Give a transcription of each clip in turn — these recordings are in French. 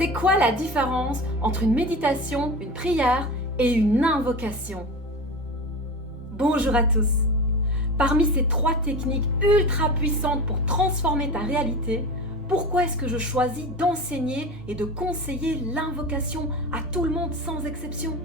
C'est quoi la différence entre une méditation, une prière et une invocation? Bonjour à tous. Parmi ces 3 techniques ultra puissantes pour transformer ta réalité, pourquoi est-ce que je choisis d'enseigner et de conseiller l'invocation à tout le monde sans exception?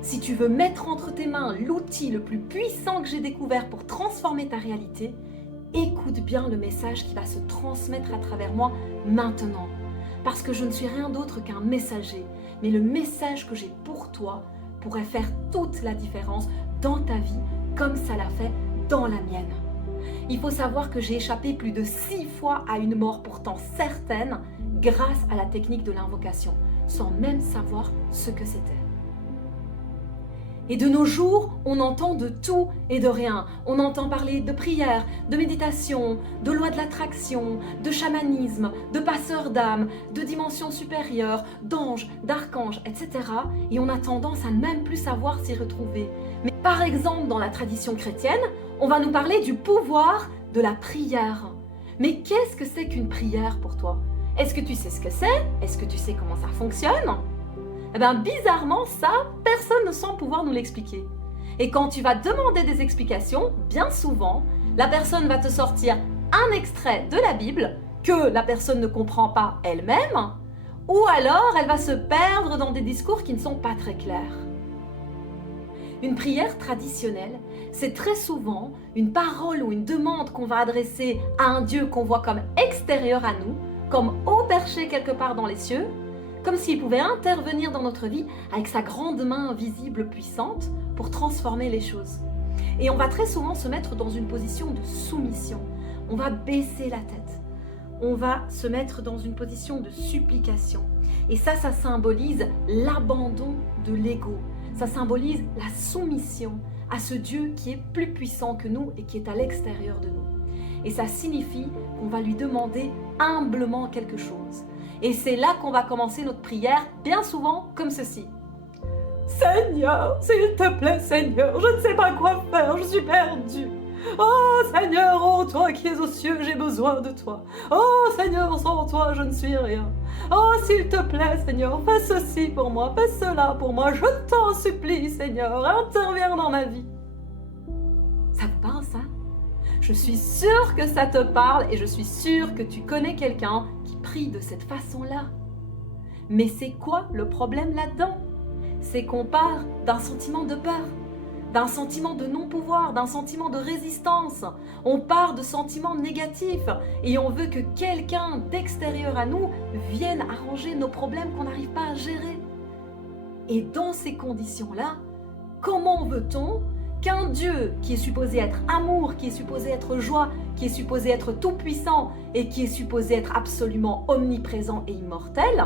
Si tu veux mettre entre tes mains l'outil le plus puissant que j'ai découvert pour transformer ta réalité, écoute bien le message qui va se transmettre à travers moi maintenant. Parce que je ne suis rien d'autre qu'un messager, mais le message que j'ai pour toi pourrait faire toute la différence dans ta vie comme ça l'a fait dans la mienne. Il faut savoir que j'ai échappé plus de 6 fois à une mort pourtant certaine grâce à la technique de l'invocation, sans même savoir ce que c'était. Et de nos jours, on entend de tout et de rien. On entend parler de prière, de méditation, de loi de l'attraction, de chamanisme, de passeurs d'âme, de dimensions supérieures, d'anges, d'archanges, etc. Et on a tendance à ne même plus savoir s'y retrouver. Mais par exemple, dans la tradition chrétienne, on va nous parler du pouvoir de la prière. Mais qu'est-ce que c'est qu'une prière pour toi? Est-ce que tu sais ce que c'est? Est-ce que tu sais comment ça fonctionne? Eh bien, bizarrement, ça, personne ne semble pouvoir nous l'expliquer. Et quand tu vas demander des explications, bien souvent, la personne va te sortir un extrait de la Bible que la personne ne comprend pas elle-même, ou alors elle va se perdre dans des discours qui ne sont pas très clairs. Une prière traditionnelle, c'est très souvent une parole ou une demande qu'on va adresser à un Dieu qu'on voit comme extérieur à nous, comme haut perché quelque part dans les cieux, comme s'il pouvait intervenir dans notre vie avec sa grande main visible puissante pour transformer les choses. Et on va très souvent se mettre dans une position de soumission. On va baisser la tête. On va se mettre dans une position de supplication. Et ça symbolise l'abandon de l'ego. Ça symbolise la soumission à ce Dieu qui est plus puissant que nous et qui est à l'extérieur de nous. Et ça signifie qu'on va lui demander humblement quelque chose. Et c'est là qu'on va commencer notre prière, bien souvent comme ceci. Seigneur, s'il te plaît, Seigneur, je ne sais pas quoi faire, je suis perdu. Oh Seigneur, oh toi qui es aux cieux, j'ai besoin de toi. Oh Seigneur, sans toi, je ne suis rien. Oh s'il te plaît, Seigneur, fais ceci pour moi, fais cela pour moi, je t'en supplie, Seigneur, interviens dans ma vie. Ça vous parle, ça? Je suis sûre que ça te parle et je suis sûre que tu connais quelqu'un qui prie de cette façon-là. Mais c'est quoi le problème là-dedans? C'est qu'on part d'un sentiment de peur, d'un sentiment de non-pouvoir, d'un sentiment de résistance. On part de sentiments négatifs et on veut que quelqu'un d'extérieur à nous vienne arranger nos problèmes qu'on n'arrive pas à gérer. Et dans ces conditions-là, comment veut-on qu'un Dieu qui est supposé être amour, qui est supposé être joie, qui est supposé être tout-puissant et qui est supposé être absolument omniprésent et immortel,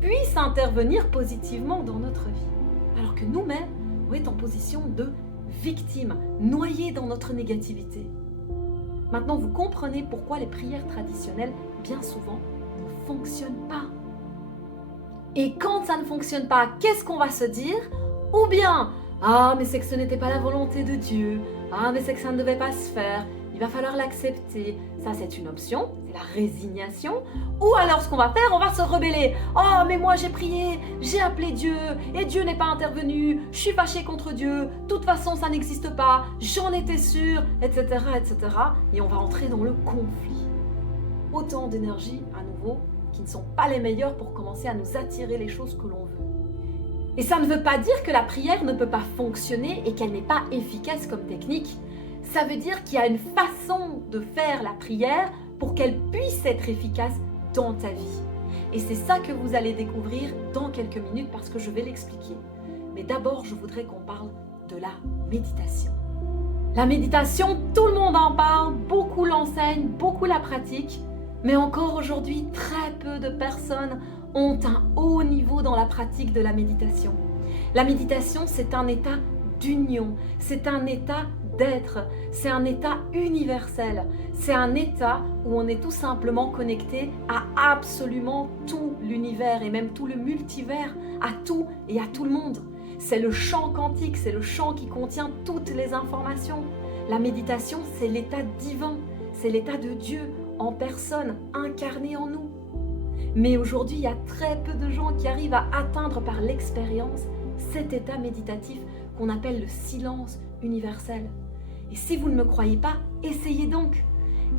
puisse intervenir positivement dans notre vie, alors que nous-mêmes, on est en position de victime, noyés dans notre négativité. Maintenant, vous comprenez pourquoi les prières traditionnelles, bien souvent, ne fonctionnent pas. Et quand ça ne fonctionne pas, qu'est-ce qu'on va se dire? Ou bien, ah, mais c'est que ce n'était pas la volonté de Dieu. Ah, mais c'est que ça ne devait pas se faire. Il va falloir l'accepter. Ça, c'est une option, c'est la résignation. Ou alors, ce qu'on va faire, on va se rebeller. Oh, mais moi, j'ai prié, j'ai appelé Dieu, et Dieu n'est pas intervenu. Je suis fâché contre Dieu. De toute façon, ça n'existe pas. J'en étais sûre, etc., etc. Et on va entrer dans le conflit. Autant d'énergie, à nouveau, qui ne sont pas les meilleures pour commencer à nous attirer les choses que l'on veut. Et ça ne veut pas dire que la prière ne peut pas fonctionner et qu'elle n'est pas efficace comme technique. Ça veut dire qu'il y a une façon de faire la prière pour qu'elle puisse être efficace dans ta vie. Et c'est ça que vous allez découvrir dans quelques minutes parce que je vais l'expliquer. Mais d'abord, je voudrais qu'on parle de la méditation. La méditation, tout le monde en parle, beaucoup l'enseignent, beaucoup la pratiquent. Mais encore aujourd'hui, très peu de personnes ont un haut niveau dans la pratique de la méditation. La méditation, c'est un état d'union, c'est un état d'être, c'est un état universel, c'est un état où on est tout simplement connecté à absolument tout l'univers et même tout le multivers, à tout et à tout le monde. C'est le champ quantique, c'est le champ qui contient toutes les informations. La méditation, c'est l'état divin, c'est l'état de Dieu en personne, incarné en nous. Mais aujourd'hui, il y a très peu de gens qui arrivent à atteindre par l'expérience cet état méditatif qu'on appelle le silence universel. Et si vous ne me croyez pas, essayez donc.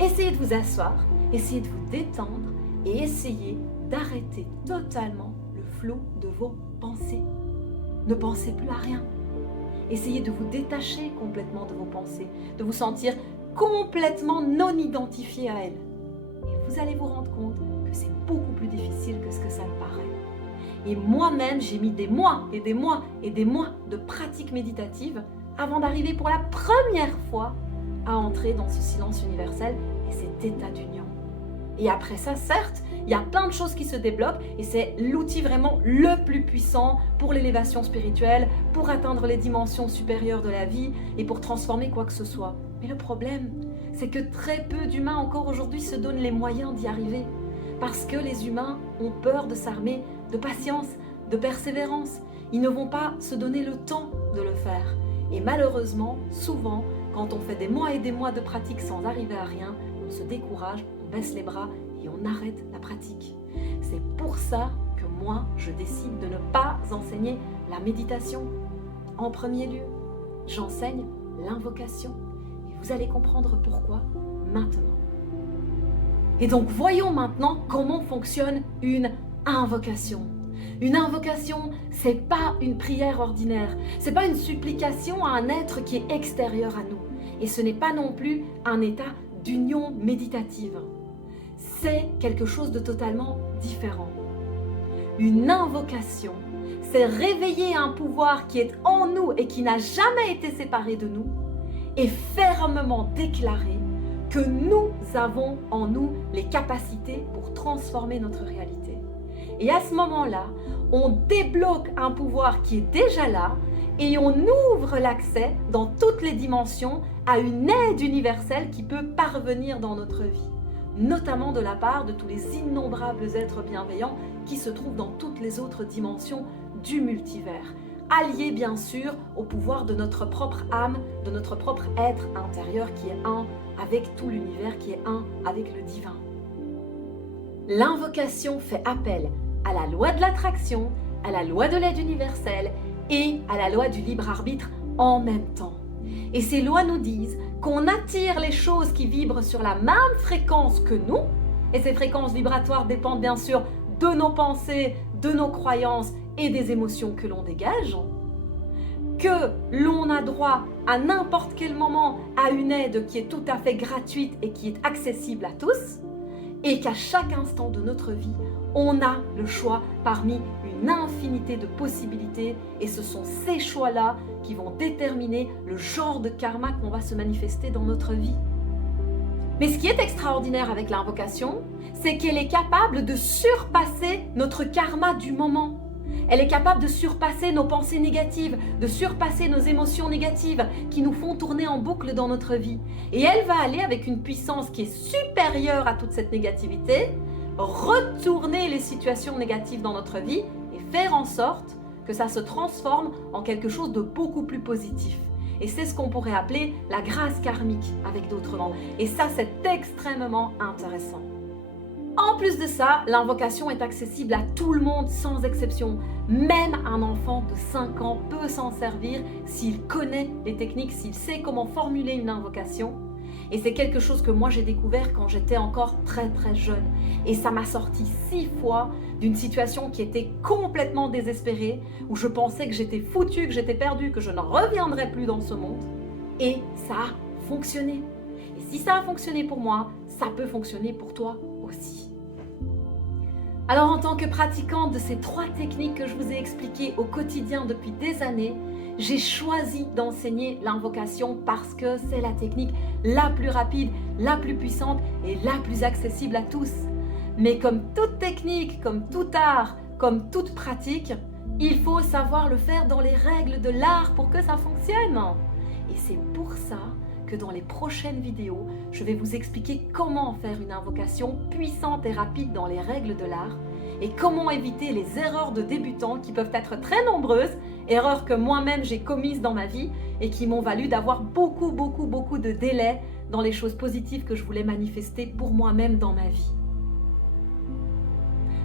Essayez de vous asseoir, essayez de vous détendre et essayez d'arrêter totalement le flot de vos pensées. Ne pensez plus à rien. Essayez de vous détacher complètement de vos pensées, de vous sentir complètement non identifié à elles. Et vous allez vous rendre compte que c'est beaucoup plus difficile que ce que ça le paraît. Et moi-même, j'ai mis des mois et des mois et des mois de pratique méditative avant d'arriver pour la première fois à entrer dans ce silence universel et cet état d'union. Et après ça, certes, il y a plein de choses qui se débloquent et c'est l'outil vraiment le plus puissant pour l'élévation spirituelle, pour atteindre les dimensions supérieures de la vie et pour transformer quoi que ce soit. Mais le problème, c'est que très peu d'humains encore aujourd'hui se donnent les moyens d'y arriver. Parce que les humains ont peur de s'armer de patience, de persévérance. Ils ne vont pas se donner le temps de le faire. Et malheureusement, souvent, quand on fait des mois et des mois de pratique sans arriver à rien, on se décourage, on baisse les bras et on arrête la pratique. C'est pour ça que moi, je décide de ne pas enseigner la méditation. En premier lieu, j'enseigne l'invocation. Et vous allez comprendre pourquoi maintenant. Et donc, voyons maintenant comment fonctionne une invocation. Une invocation, c'est pas une prière ordinaire, c'est pas une supplication à un être qui est extérieur à nous. Et ce n'est pas non plus un état d'union méditative. C'est quelque chose de totalement différent. Une invocation, c'est réveiller un pouvoir qui est en nous et qui n'a jamais été séparé de nous et fermement déclarer que nous avons en nous les capacités pour transformer notre réalité. Et à ce moment-là, on débloque un pouvoir qui est déjà là et on ouvre l'accès dans toutes les dimensions à une aide universelle qui peut parvenir dans notre vie, notamment de la part de tous les innombrables êtres bienveillants qui se trouvent dans toutes les autres dimensions du multivers, alliés bien sûr au pouvoir de notre propre âme, de notre propre être intérieur qui est un avec tout l'univers, qui est un avec le divin. L'invocation fait appel à la loi de l'attraction, à la loi de l'aide universelle et à la loi du libre arbitre en même temps. Et ces lois nous disent qu'on attire les choses qui vibrent sur la même fréquence que nous, et ces fréquences vibratoires dépendent bien sûr de nos pensées, de nos croyances et des émotions que l'on dégage, que l'on a droit à n'importe quel moment à une aide qui est tout à fait gratuite et qui est accessible à tous, et qu'à chaque instant de notre vie, on a le choix parmi une infinité de possibilités et ce sont ces choix-là qui vont déterminer le genre de karma qu'on va se manifester dans notre vie. Mais ce qui est extraordinaire avec l'invocation, c'est qu'elle est capable de surpasser notre karma du moment. Elle est capable de surpasser nos pensées négatives, de surpasser nos émotions négatives qui nous font tourner en boucle dans notre vie. Et elle va aller avec une puissance qui est supérieure à toute cette négativité, retourner les situations négatives dans notre vie et faire en sorte que ça se transforme en quelque chose de beaucoup plus positif. Et c'est ce qu'on pourrait appeler la grâce karmique avec d'autres noms. Et ça, c'est extrêmement intéressant. En plus de ça, l'invocation est accessible à tout le monde sans exception. Même un enfant de 5 ans peut s'en servir s'il connaît les techniques, s'il sait comment formuler une invocation. Et c'est quelque chose que moi j'ai découvert quand j'étais encore très très jeune. Et ça m'a sorti 6 fois d'une situation qui était complètement désespérée, où je pensais que j'étais foutue, que j'étais perdue, que je ne reviendrais plus dans ce monde. Et ça a fonctionné. Et si ça a fonctionné pour moi, ça peut fonctionner pour toi aussi. Alors en tant que pratiquante de ces 3 techniques que je vous ai expliquées au quotidien depuis des années, j'ai choisi d'enseigner l'invocation parce que c'est la technique la plus rapide, la plus puissante et la plus accessible à tous. Mais comme toute technique, comme tout art, comme toute pratique, il faut savoir le faire dans les règles de l'art pour que ça fonctionne. Et c'est pour ça que dans les prochaines vidéos, je vais vous expliquer comment faire une invocation puissante et rapide dans les règles de l'art et comment éviter les erreurs de débutants qui peuvent être très nombreuses, erreurs que moi-même j'ai commises dans ma vie et qui m'ont valu d'avoir beaucoup de délais dans les choses positives que je voulais manifester pour moi-même dans ma vie.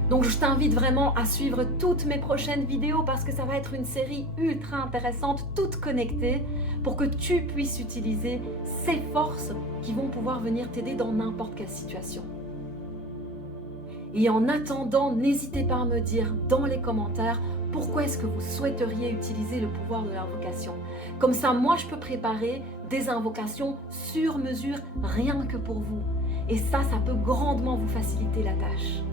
Donc je t'invite vraiment à suivre toutes mes prochaines vidéos parce que ça va être une série ultra intéressante, toute connectée, pour que tu puisses utiliser ces forces qui vont pouvoir venir t'aider dans n'importe quelle situation. Et en attendant, n'hésitez pas à me dire dans les commentaires pourquoi est-ce que vous souhaiteriez utiliser le pouvoir de l'invocation. Comme ça, moi, je peux préparer des invocations sur mesure, rien que pour vous. Et ça peut grandement vous faciliter la tâche.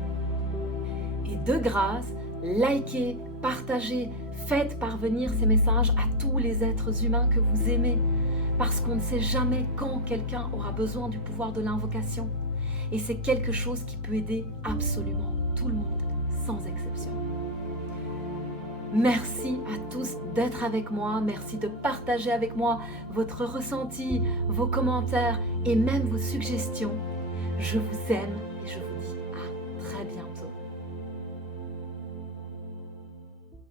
Et de grâce, likez, partagez, faites parvenir ces messages à tous les êtres humains que vous aimez. Parce qu'on ne sait jamais quand quelqu'un aura besoin du pouvoir de l'invocation. Et c'est quelque chose qui peut aider absolument tout le monde, sans exception. Merci à tous d'être avec moi, merci de partager avec moi votre ressenti, vos commentaires et même vos suggestions. Je vous aime